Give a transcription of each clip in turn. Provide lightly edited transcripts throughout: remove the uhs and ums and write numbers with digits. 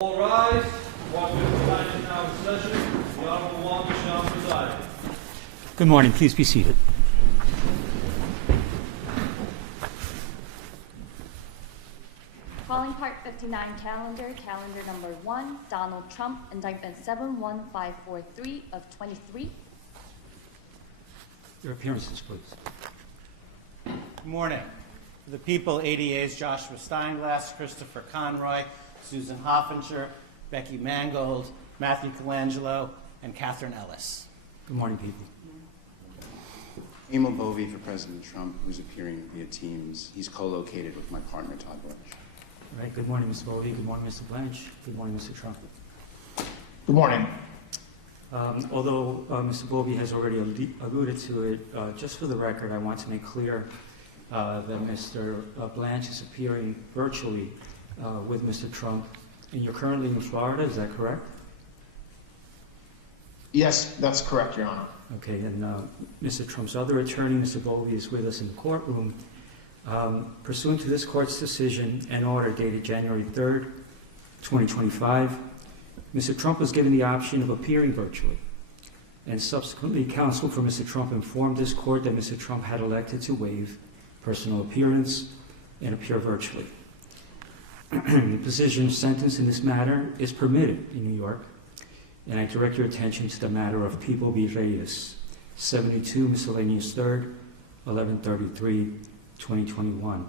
All rise. 159 is now in session. The Honorable Wanda shall preside. Good morning. Please be seated. Calling Part 59 calendar number 1, Donald Trump, indictment 71543 of 23. Your appearances, please. Good morning. For the people, ADA's Joshua Steinglass, Christopher Conroy, Susan Hoffinger, Becky Mangold, Matthew Colangelo, and Catherine Ellis. Good morning, people. Emil Bovey for President Trump, who's appearing via Teams. He's co-located with my partner, Todd Blanche. All right. Good morning, Ms. Bovey. Good morning, Mr. Blanche. Good morning, Mr. Trump. Good morning. Although Mr. Bovey has already alluded to it, just for the record, I want to make clear that Mr. Blanche is appearing virtually with Mr. Trump, and you're currently in Florida, is that correct? Yes, that's correct, Your Honor. Okay, and Mr. Trump's other attorney, Mr. Bovey, is with us in the courtroom. Pursuant to this court's decision and order dated January 3rd, 2025, Mr. Trump was given the option of appearing virtually, and subsequently counsel for Mr. Trump informed this court that Mr. Trump had elected to waive personal appearance and appear virtually. The position of sentence in this matter is permitted in New York, and I direct your attention to the matter of People v. Reyes, 72 Miscellaneous 3rd, 1133, 2021.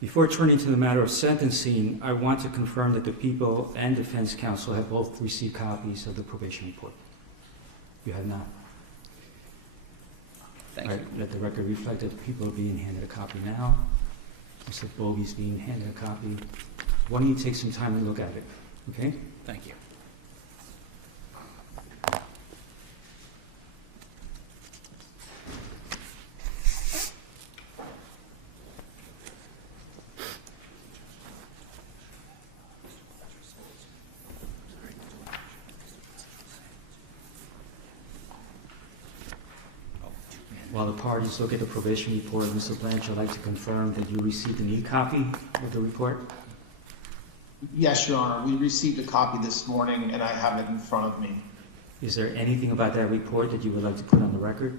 Before turning to the matter of sentencing, I want to confirm that the people and defense counsel have both received copies of the probation report. You have not? Thank All you. right, let the record reflect that the people are being handed a copy now. Mr. Bovey's being handed a copy. Why don't you take some time and look at it, okay? Thank you. While the parties look at the probation report, Mr. Blanche, I'd like to confirm that you received an e-copy of the report. Yes, Your Honor. We received a copy this morning, and I have it in front of me. Is there anything about that report that you would like to put on the record?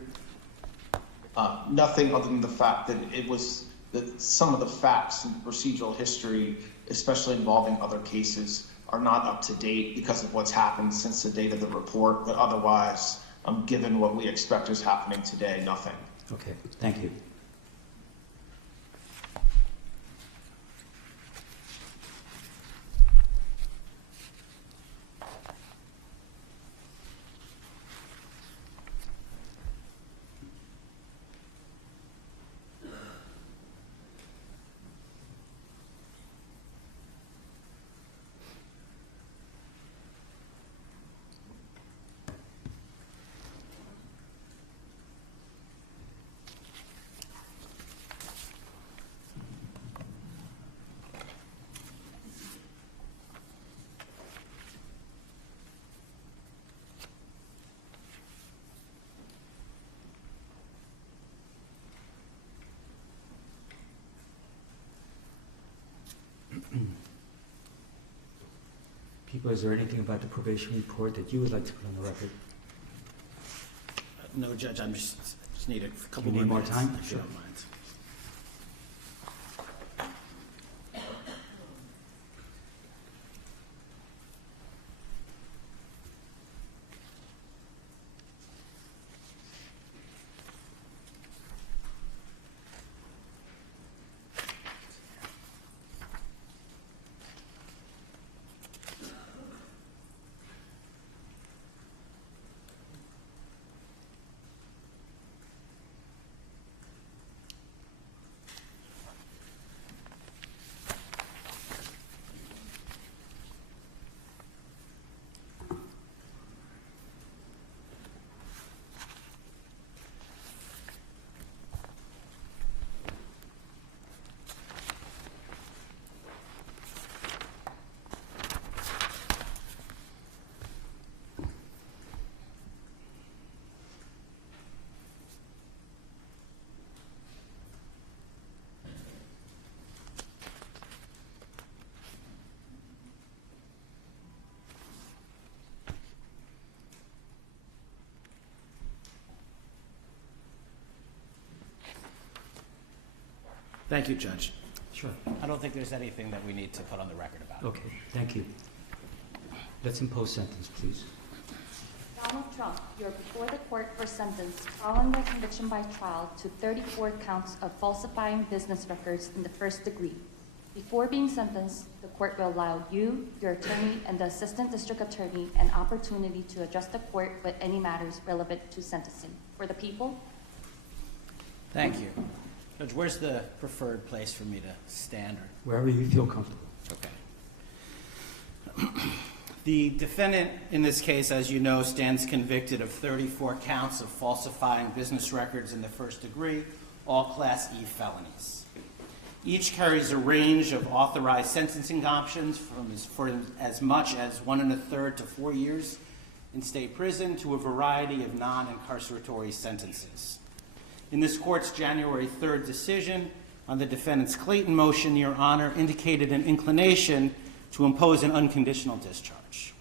Nothing other than the fact that it was that some of the facts and procedural history, especially involving other cases, are not up to date because of what's happened since the date of the report. But otherwise, given what we expect is happening today, nothing. Okay, thank you. People, is there anything about the probation report that you would like to put on the record? No, Judge, I just need a couple You need more minutes, time? if Sure. you don't mind. Thank you, Judge. Sure. I don't think there's anything that we need to put on the record about it. Okay, thank you. Let's impose sentence, please. Donald Trump, you are before the court for sentence following the conviction by trial to 34 counts of falsifying business records in the first degree. Before being sentenced, the court will allow you, your attorney, and the assistant district attorney an opportunity to address the court with any matters relevant to sentencing. For the people, Thank you. Judge, where's the preferred place for me to stand? Wherever you feel comfortable. Okay. The defendant in this case, as you know, stands convicted of 34 counts of falsifying business records in the first degree, all Class E felonies. Each carries a range of authorized sentencing options for as much as 1 1/3 to 4 years in state prison to a variety of non-incarceratory sentences. In this court's January 3rd decision on the defendant's Clayton motion, Your Honor indicated an inclination to impose an unconditional discharge.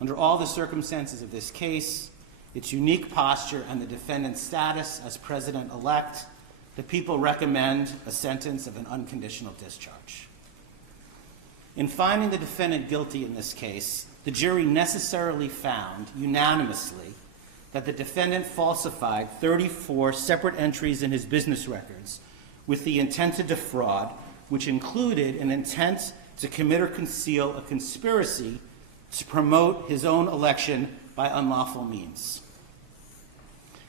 Under all the circumstances of this case, its unique posture and the defendant's status as president-elect, the people recommend a sentence of an unconditional discharge. In finding the defendant guilty in this case, the jury necessarily found unanimously that the defendant falsified 34 separate entries in his business records with the intent to defraud, which included an intent to commit or conceal a conspiracy to promote his own election by unlawful means.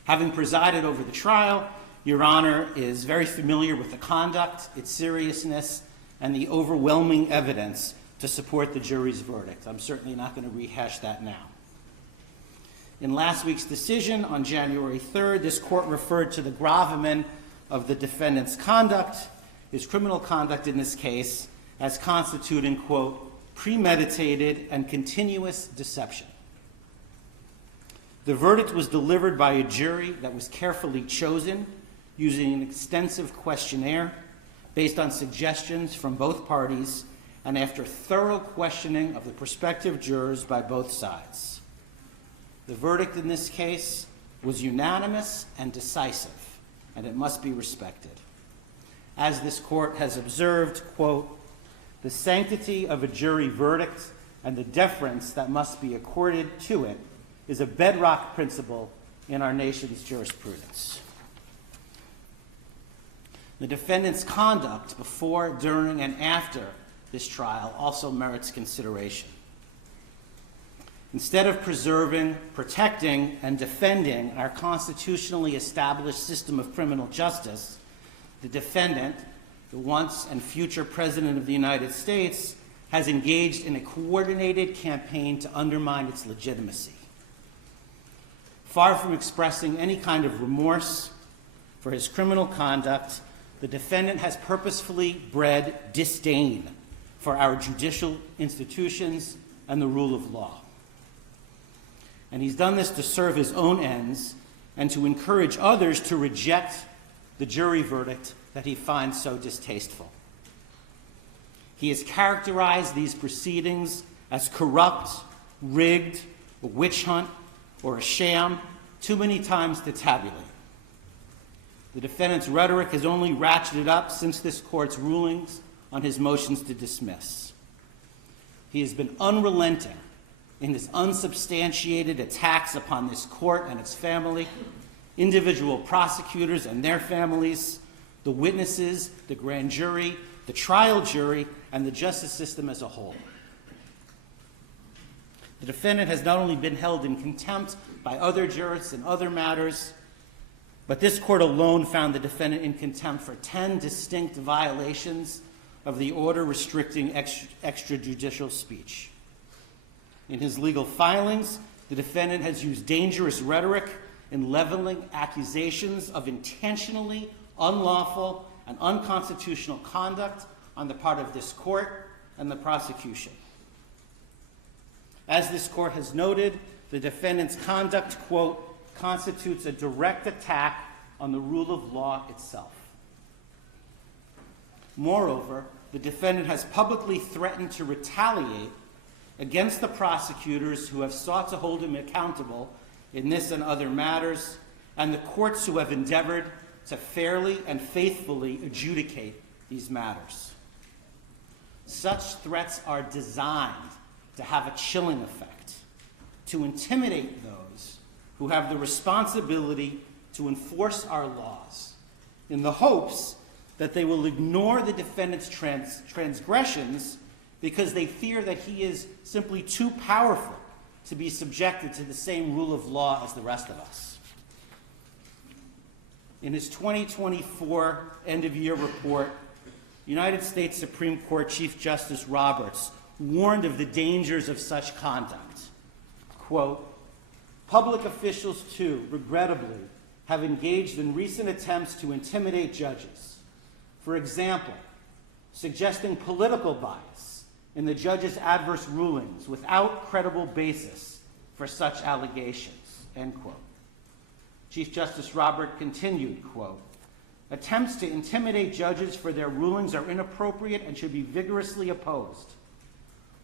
Having presided over the trial, Your Honor is very familiar with the conduct, its seriousness, and the overwhelming evidence to support the jury's verdict. I'm certainly not going to rehash that now. In last week's decision on January 3rd, this court referred to the gravamen of the defendant's conduct, his criminal conduct in this case, as constituting, quote, premeditated and continuous deception. The verdict was delivered by a jury that was carefully chosen using an extensive questionnaire based on suggestions from both parties and after thorough questioning of the prospective jurors by both sides. The verdict in this case was unanimous and decisive, and it must be respected. As this court has observed, quote, the sanctity of a jury verdict and the deference that must be accorded to it is a bedrock principle in our nation's jurisprudence. The defendant's conduct before, during, and after this trial also merits consideration. Instead of preserving, protecting, and defending our constitutionally established system of criminal justice, the defendant, the once and future President of the United States, has engaged in a coordinated campaign to undermine its legitimacy. Far from expressing any kind of remorse for his criminal conduct, the defendant has purposefully bred disdain for our judicial institutions and the rule of law. And he's done this to serve his own ends and to encourage others to reject the jury verdict that he finds so distasteful. He has characterized these proceedings as corrupt, rigged, a witch hunt, or a sham too many times to tabulate. The defendant's rhetoric has only ratcheted up since this court's rulings on his motions to dismiss. He has been unrelenting in his unsubstantiated attacks upon this court and its family, individual prosecutors and their families, the witnesses, the grand jury, the trial jury, and the justice system as a whole. The defendant has not only been held in contempt by other jurists in other matters, but this court alone found the defendant in contempt for 10 distinct violations of the order restricting extrajudicial speech. In his legal filings, the defendant has used dangerous rhetoric in leveling accusations of intentionally unlawful and unconstitutional conduct on the part of this court and the prosecution. As this court has noted, the defendant's conduct, quote, constitutes a direct attack on the rule of law itself. Moreover, the defendant has publicly threatened to retaliate against the prosecutors who have sought to hold him accountable in this and other matters, and the courts who have endeavored to fairly and faithfully adjudicate these matters. Such threats are designed to have a chilling effect, to intimidate those who have the responsibility to enforce our laws, in the hopes that they will ignore the defendant's transgressions because they fear that he is simply too powerful to be subjected to the same rule of law as the rest of us. In his 2024 end-of-year report, United States Supreme Court Chief Justice Roberts warned of the dangers of such conduct. Quote, "Public officials, too, regrettably, have engaged in recent attempts to intimidate judges. For example, suggesting political bias in the judge's adverse rulings without credible basis for such allegations," end quote. Chief Justice Roberts continued, quote, "Attempts to intimidate judges for their rulings are inappropriate and should be vigorously opposed.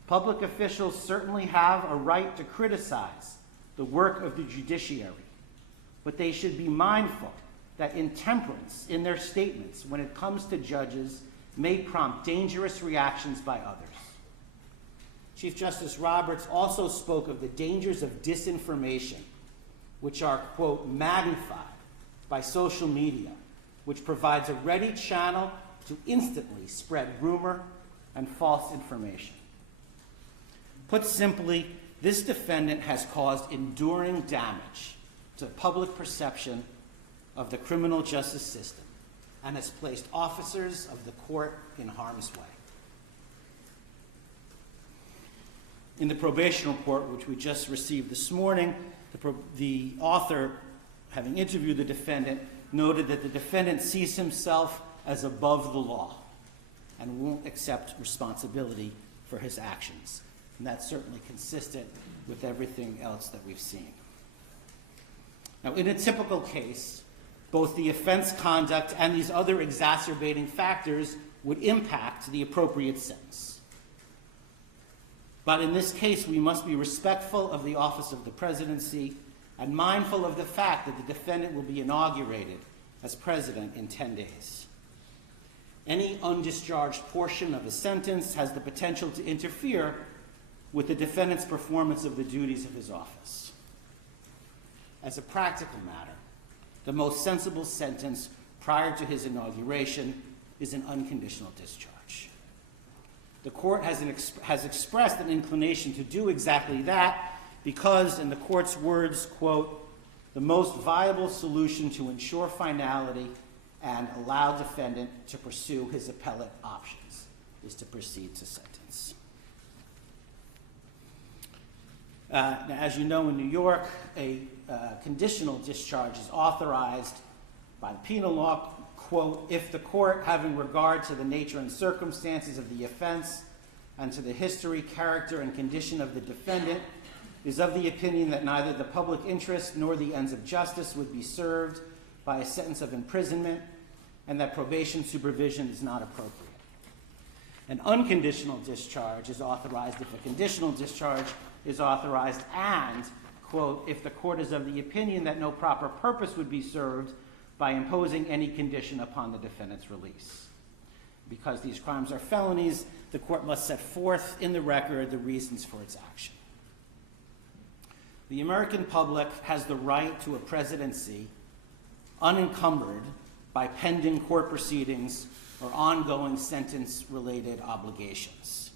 Public officials certainly have a right to criticize the work of the judiciary, but they should be mindful that intemperance in their statements when it comes to judges may prompt dangerous reactions by others." Chief Justice Roberts also spoke of the dangers of disinformation, which are, quote, "magnified by social media, which provides a ready channel to instantly spread rumor and false information." Put simply, this defendant has caused enduring damage to public perception of the criminal justice system and has placed officers of the court in harm's way. In the probation report, which we just received this morning, the author, having interviewed the defendant, noted that the defendant sees himself as above the law and won't accept responsibility for his actions. And that's certainly consistent with everything else that we've seen. Now, in a typical case, both the offense conduct and these other exacerbating factors would impact the appropriate sentence. But in this case, we must be respectful of the office of the presidency and mindful of the fact that the defendant will be inaugurated as president in 10 days. Any undischarged portion of a sentence has the potential to interfere with the defendant's performance of the duties of his office. As a practical matter, the most sensible sentence prior to his inauguration is an unconditional discharge. The court has expressed an inclination to do exactly that because, in the court's words, quote, "the most viable solution to ensure finality and allow defendant to pursue his appellate options is to proceed to sentence." Now, as you know, in New York, a conditional discharge is authorized by the penal law, quote, "if the court, having regard to the nature and circumstances of the offense and to the history, character, and condition of the defendant, is of the opinion that neither the public interest nor the ends of justice would be served by a sentence of imprisonment and that probation supervision is not appropriate." An unconditional discharge is authorized if a conditional discharge is authorized and, quote, "if the court is of the opinion that no proper purpose would be served by imposing any condition upon the defendant's release." Because these crimes are felonies, the court must set forth in the record the reasons for its action. The American public has the right to a presidency unencumbered by pending court proceedings or ongoing sentence-related obligations.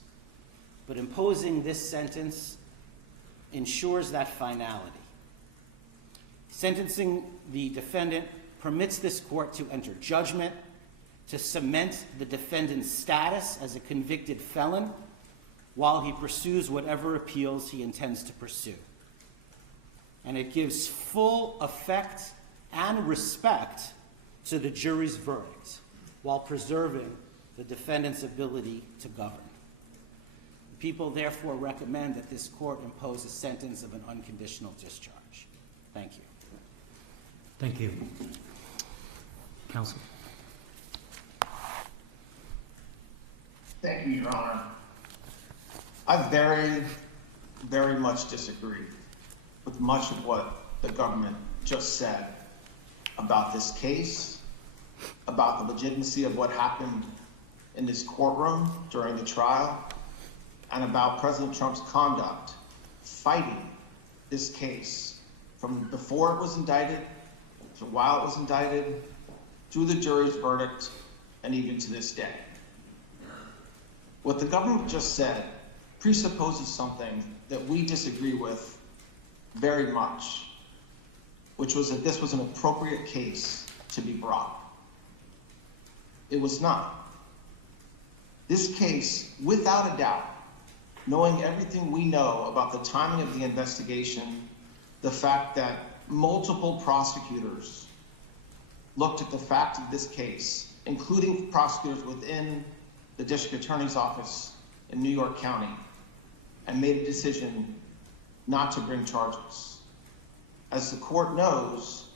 But imposing this sentence ensures that finality. Sentencing the defendant permits this court to enter judgment, to cement the defendant's status as a convicted felon while he pursues whatever appeals he intends to pursue. And it gives full effect and respect to the jury's verdict while preserving the defendant's ability to govern. People therefore recommend that this court impose a sentence of an unconditional discharge. Thank you. Thank you. Counsel. Thank you, Your Honor. I very much disagree with much of what the government just said about this case about the legitimacy of what happened in this courtroom during the trial and about President Trump's conduct fighting this case from before it was indicted, to while it was indicted, through the jury's verdict, and even to this day. What the government just said presupposes something that we disagree with very much, which was that this was an appropriate case to be brought. It was not. This case, without a doubt, knowing everything we know about the timing of the investigation, the fact that multiple prosecutors looked at the fact of this case, including prosecutors within the district attorney's office in New York County, and made a decision not to bring charges. As the court knows,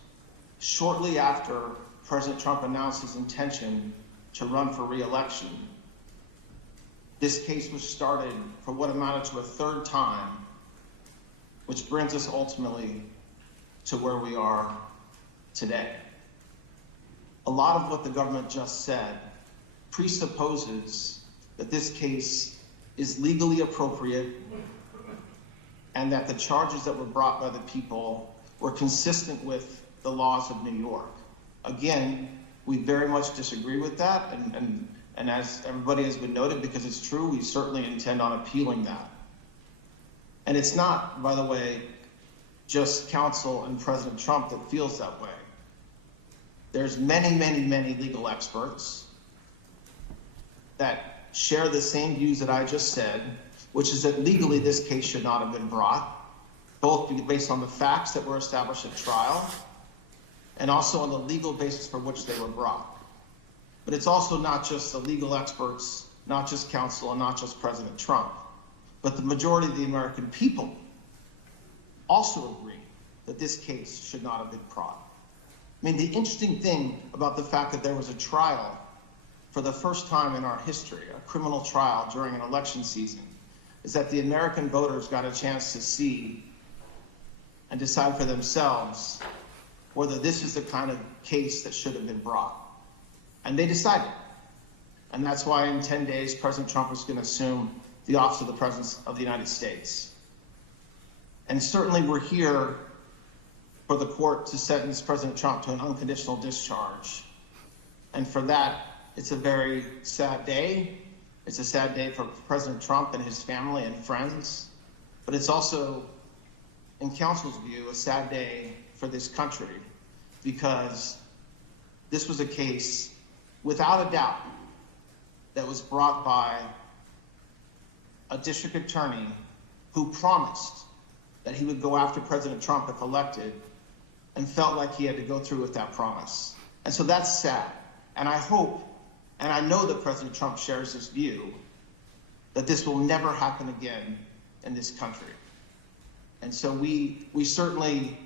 shortly after President Trump announced his intention to run for re-election, this case was started for what amounted to a third time, which brings us ultimately to where we are today. A lot of what the government just said presupposes that this case is legally appropriate and that the charges that were brought by the people were consistent with the laws of New York. Again, we very much disagree with that, and as everybody has been noted, because it's true, we certainly intend on appealing that. And it's not, by the way, just counsel and President Trump that feels that way. There's many, many, many legal experts that share the same views that I just said, which is that legally this case should not have been brought, both based on the facts that were established at trial and also on the legal basis for which they were brought. But it's also not just the legal experts, not just counsel, and not just President Trump, but the majority of the American people also agree that this case should not have been brought. I mean, the interesting thing about the fact that there was a trial for the first time in our history, a criminal trial during an election season, is that the American voters got a chance to see and decide for themselves whether this is the kind of case that should have been brought. And they decided. And that's why in 10 days, President Trump is going to assume the office of the President of the United States. And certainly we're here for the court to sentence President Trump to an unconditional discharge. And for that, it's a very sad day. It's a sad day for President Trump and his family and friends. But it's also, in counsel's view, a sad day for this country, because this was a case, without a doubt, that was brought by a district attorney who promised that he would go after President Trump if elected, and felt like he had to go through with that promise. And so that's sad. And I hope, and I know that President Trump shares this view, that this will never happen again in this country. And so we certainly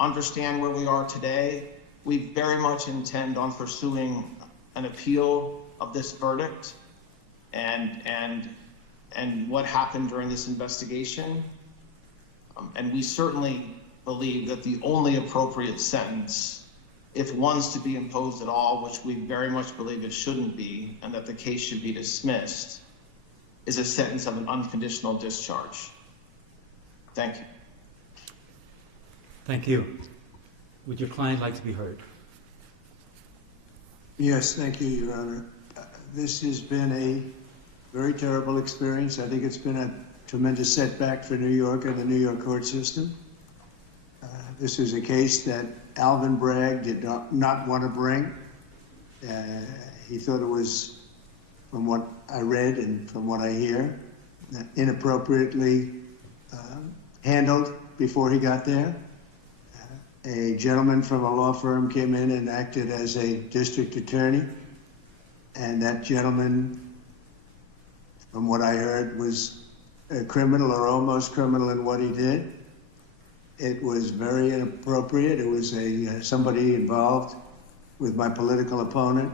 understand where we are today. We very much intend on pursuing an appeal of this verdict and what happened during this investigation. And we certainly believe that the only appropriate sentence, if one's to be imposed at all, which we very much believe it shouldn't be, and that the case should be dismissed, is a sentence of an unconditional discharge. Thank you. Thank you. Would your client like to be heard? Yes, thank you, Your Honor. This has been a very terrible experience. I think it's been a tremendous setback for New York and the New York court system. This is a case that Alvin Bragg did not want to bring. He thought it was, from what I read and from what I hear, inappropriately handled before he got there. A gentleman from a law firm came in and acted as a district attorney, and that gentleman, from what I heard, was a criminal or almost criminal in what he did. It was very inappropriate. It was somebody involved with my political opponent.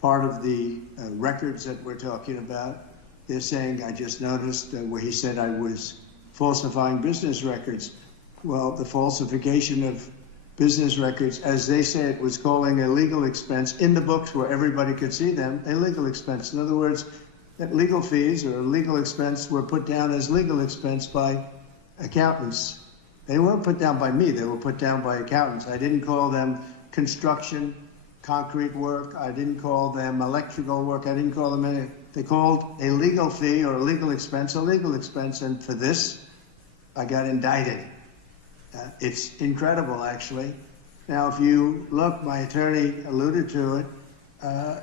Part of the records that we're talking about, they're saying, I just noticed where he said I was falsifying business records. Well, the falsification of business records, as they say it, was calling a legal expense in the books where everybody could see them, a legal expense. In other words, that legal fees or legal expense were put down as legal expense by accountants. They weren't put down by me, they were put down by accountants. I didn't call them construction, concrete work, I didn't call them electrical work, I didn't call them anything. They called a legal fee or a legal expense, and for this, I got indicted. It's incredible, actually. Now, if you look, my attorney alluded to it,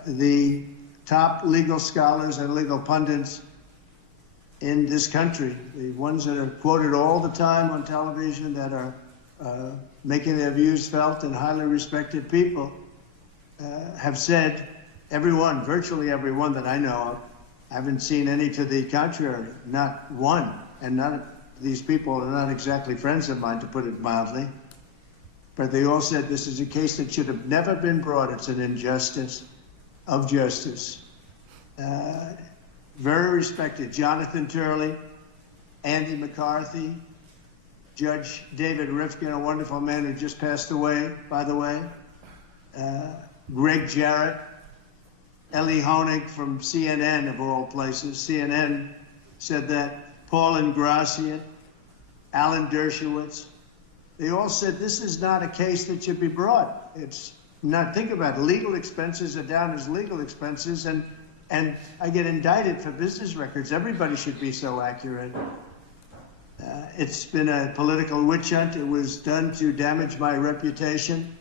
the top legal scholars and legal pundits in this country, the ones that are quoted all the time on television, that are making their views felt and highly respected people, have said, everyone, virtually everyone that I know of, I haven't seen any to the contrary, not one, and none. These people are not exactly friends of mine, to put it mildly, but they all said this is a case that should have never been brought. It's an injustice of justice. Very respected Jonathan Turley, Andy McCarthy, Judge David Rifkin, a wonderful man who just passed away, by the way, Greg Jarrett, Ellie Honig from CNN, of all places. CNN said that, Paul Ingratian, Alan Dershowitz, they all said this is not a case that should be brought. It's not, think about it, legal expenses are down as legal expenses, and I get indicted for business records. Everybody should be so accurate. It's been a political witch hunt. It was done to damage my reputation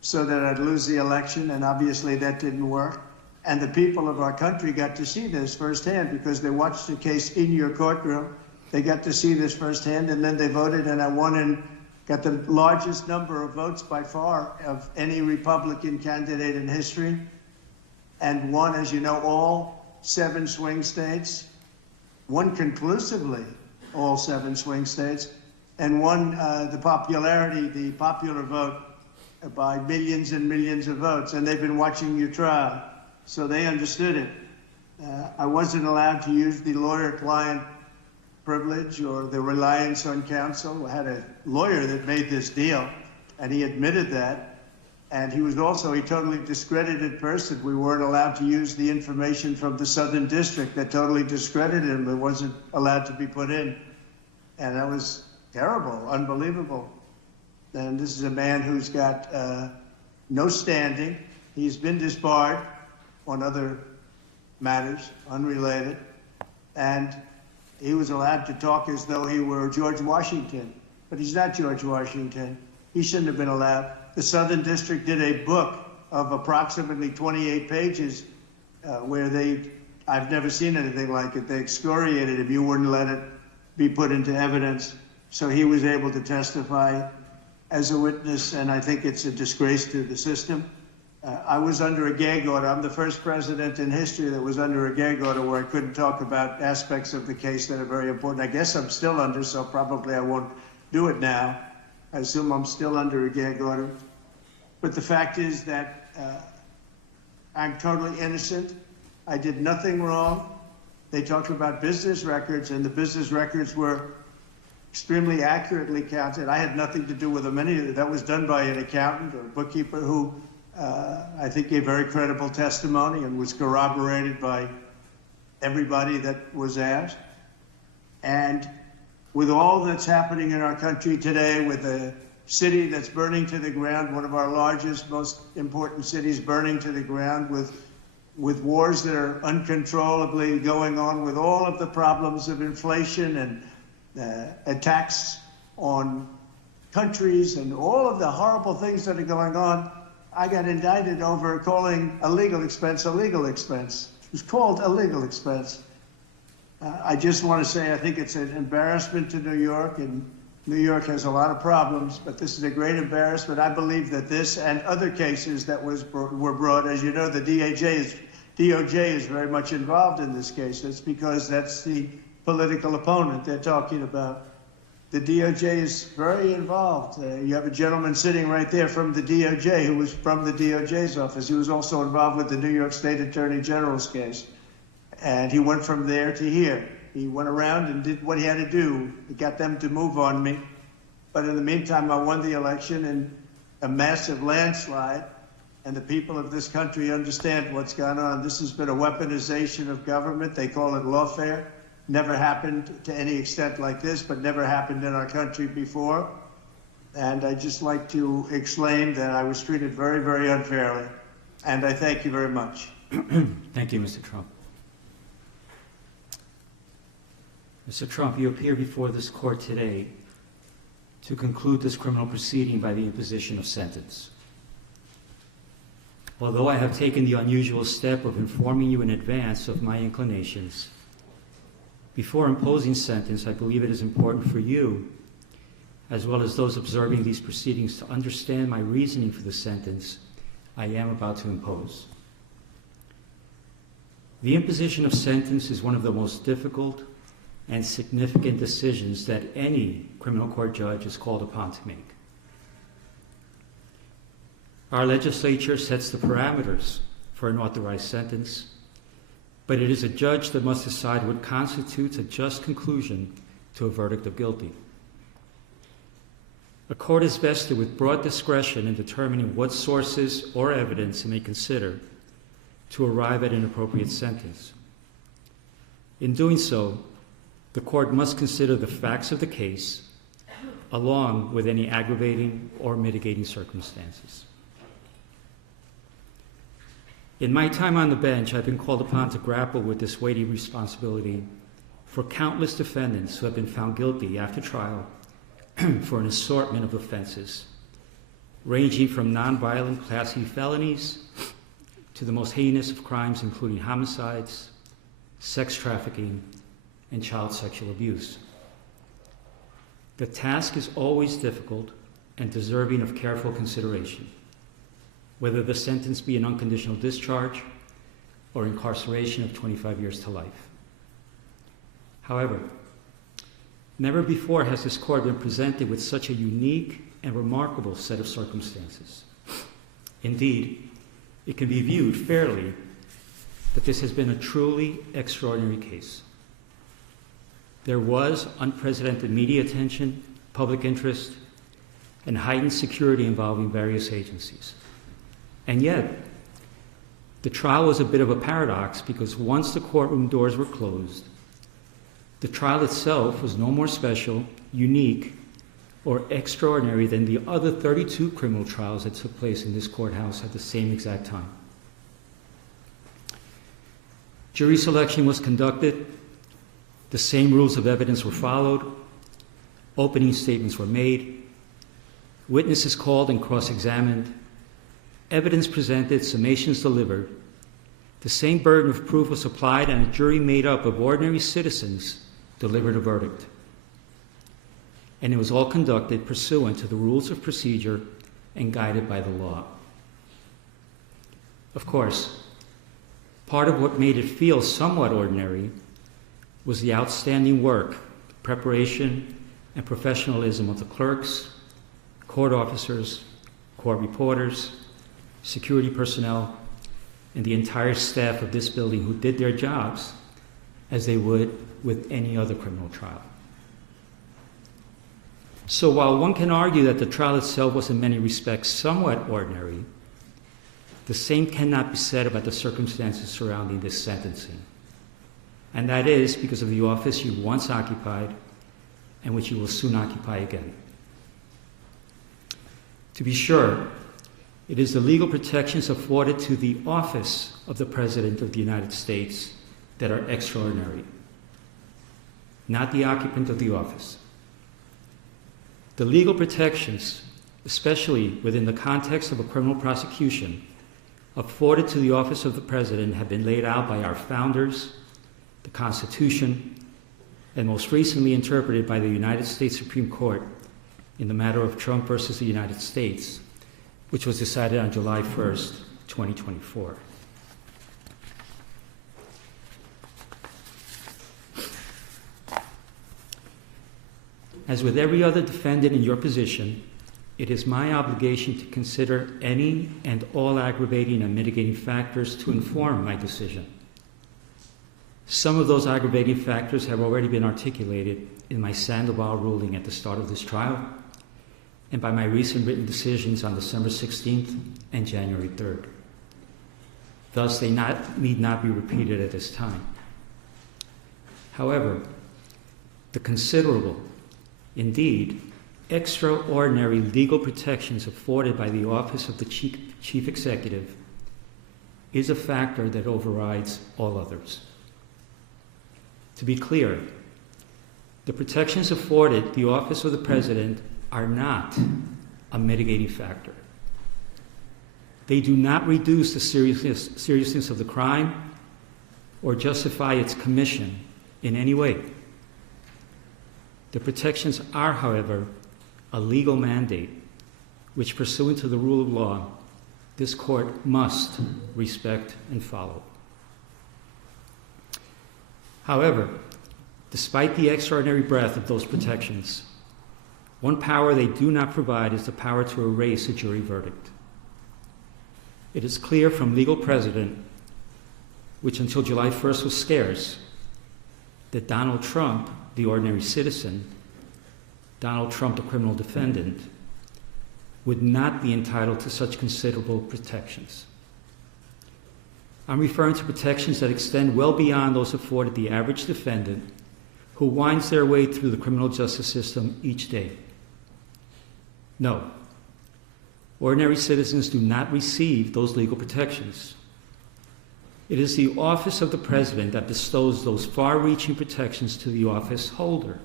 so that I'd lose the election, and obviously that didn't work. And the people of our country got to see this firsthand because they watched the case in your courtroom. They got to see this firsthand, and then they voted, and I won and got the largest number of votes by far of any Republican candidate in history, and won, as you know, all 7 swing states, won conclusively all 7 swing states, and won the popular vote by millions and millions of votes. And they've been watching your trial, so they understood it. I wasn't allowed to use the lawyer-client privilege or the reliance on counsel. I had a lawyer that made this deal, and he admitted that. And he was also a totally discredited person. We weren't allowed to use the information from the Southern District that totally discredited him. It wasn't allowed to be put in. And that was terrible, unbelievable. And this is a man who's got no standing. He's been disbarred on other matters, unrelated. And he was allowed to talk as though he were George Washington. But he's not George Washington. He shouldn't have been allowed. The Southern District did a book of approximately 28 pages where I've never seen anything like it. They excoriated him. You wouldn't let it be put into evidence. So he was able to testify as a witness, and I think it's a disgrace to the system. I was under a gag order. I'm the first president in history that was under a gag order where I couldn't talk about aspects of the case that are very important. I guess I'm still under, so probably I won't do it now. I assume I'm still under a gag order. But the fact is that I'm totally innocent. I did nothing wrong. They talked about business records, and the business records were extremely accurately counted. I had nothing to do with them. Any of it. That was done by an accountant or a bookkeeper who I think gave very credible testimony and was corroborated by everybody that was asked. And with all that's happening in our country today, with a city that's burning to the ground, one of our largest, most important cities burning to the ground, with wars that are uncontrollably going on, with all of the problems of inflation and attacks on countries and all of the horrible things that are going on, I got indicted over calling a legal expense a legal expense. It was called a legal expense. I just want to say I think it's an embarrassment to New York, and New York has a lot of problems, but this is a great embarrassment. I believe that this and other cases that were brought, as you know, the DOJ is very much involved in this case. That's because that's the political opponent they're talking about. The DOJ is very involved. You have a gentleman sitting right there from the DOJ who was from the DOJ's office. He was also involved with the New York State Attorney General's case. And he went from there to here. He went around and did what he had to do. He got them to move on me. But in the meantime, I won the election, and a massive landslide, and the people of this country understand what's gone on. This has been a weaponization of government. They call it lawfare. Never happened to any extent like this, but never happened in our country before. And I'd just like to explain that I was treated very, very unfairly. And I thank you very much. Thank you, Mr. Trump. Mr. Trump, you appear before this court today to conclude this criminal proceeding by the imposition of sentence. Although I have taken the unusual step of informing you in advance of my inclinations, before imposing sentence, I believe it is important for you, as well as those observing these proceedings, to understand my reasoning for the sentence I am about to impose. The imposition of sentence is one of the most difficult and significant decisions that any criminal court judge is called upon to make. Our legislature sets the parameters for an authorized sentence, but it is a judge that must decide what constitutes a just conclusion to a verdict of guilty. A court is vested with broad discretion in determining what sources or evidence it may consider to arrive at an appropriate sentence. In doing so, the court must consider the facts of the case along with any aggravating or mitigating circumstances. In my time on the bench, I've been called upon to grapple with this weighty responsibility for countless defendants who have been found guilty after trial for an assortment of offenses, ranging from nonviolent Class E felonies to the most heinous of crimes, including homicides, sex trafficking, and child sexual abuse. The task is always difficult and deserving of careful consideration, whether the sentence be an unconditional discharge or incarceration of 25 years to life. However, never before has this court been presented with such a unique and remarkable set of circumstances. Indeed, it can be viewed fairly that this has been a truly extraordinary case. There was unprecedented media attention, public interest, and heightened security involving various agencies. And yet, the trial was a bit of a paradox because once the courtroom doors were closed, the trial itself was no more special, unique, or extraordinary than the other 32 criminal trials that took place in this courthouse at the same exact time. Jury selection was conducted, the same rules of evidence were followed, opening statements were made, witnesses called and cross-examined, evidence presented, summations delivered, the same burden of proof was applied, and a jury made up of ordinary citizens delivered a verdict. And it was all conducted pursuant to the rules of procedure and guided by the law. Of course, part of what made it feel somewhat ordinary was the outstanding work, preparation, and professionalism of the clerks, court officers, court reporters, security personnel, and the entire staff of this building who did their jobs as they would with any other criminal trial. So while one can argue that the trial itself was in many respects somewhat ordinary, the same cannot be said about the circumstances surrounding this sentencing. And that is because of the office you once occupied and which you will soon occupy again. To be sure, it is the legal protections afforded to the office of the President of the United States that are extraordinary, not the occupant of the office. The legal protections, especially within the context of a criminal prosecution, afforded to the office of the President have been laid out by our founders, the Constitution, and most recently interpreted by the United States Supreme Court in the matter of Trump versus the United States, which was decided on July 1st, 2024. As with every other defendant in your position, it is my obligation to consider any and all aggravating and mitigating factors to inform my decision. Some of those aggravating factors have already been articulated in my Sandoval ruling at the start of this trial, and by my recent written decisions on December 16th and January 3rd. Thus, they need not be repeated at this time. However, the considerable, indeed, extraordinary legal protections afforded by the Office of the Chief Executive is a factor that overrides all others. To be clear, the protections afforded the Office of the President are not a mitigating factor. They do not reduce the seriousness of the crime or justify its commission in any way. The protections are, however, a legal mandate which, pursuant to the rule of law, this court must respect and follow. However, despite the extraordinary breadth of those protections, one power they do not provide is the power to erase a jury verdict. It is clear from legal precedent, which until July 1st was scarce, that Donald Trump, the ordinary citizen, Donald Trump, the criminal defendant, would not be entitled to such considerable protections. I'm referring to protections that extend well beyond those afforded the average defendant who winds their way through the criminal justice system each day. No, ordinary citizens do not receive those legal protections. It is the Office of the President that bestows those far-reaching protections to the office holder.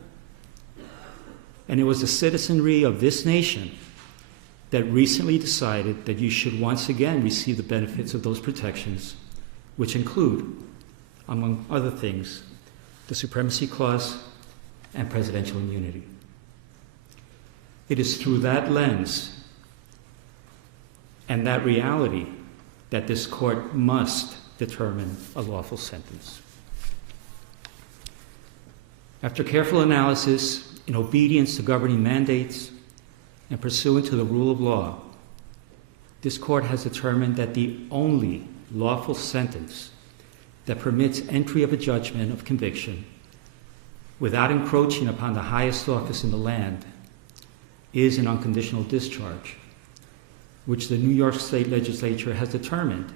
And it was the citizenry of this nation that recently decided that you should once again receive the benefits of those protections, which include, among other things, the Supremacy Clause and presidential immunity. It is through that lens and that reality that this court must determine a lawful sentence. After careful analysis, in obedience to governing mandates, and pursuant to the rule of law, this court has determined that the only lawful sentence that permits entry of a judgment of conviction without encroaching upon the highest office in the land is an unconditional discharge, which the New York State Legislature has determined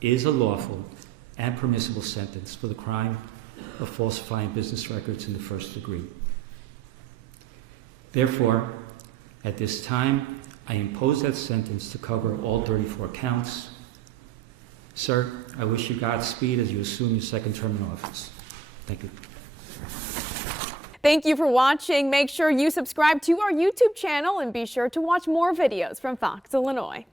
is a lawful and permissible sentence for the crime of falsifying business records in the first degree. Therefore, at this time, I impose that sentence to cover all 34 counts. Sir, I wish you Godspeed as you assume your second term in office. Thank you. Thank you for watching. Make sure you subscribe to our YouTube channel and be sure to watch more videos from Fox, Illinois.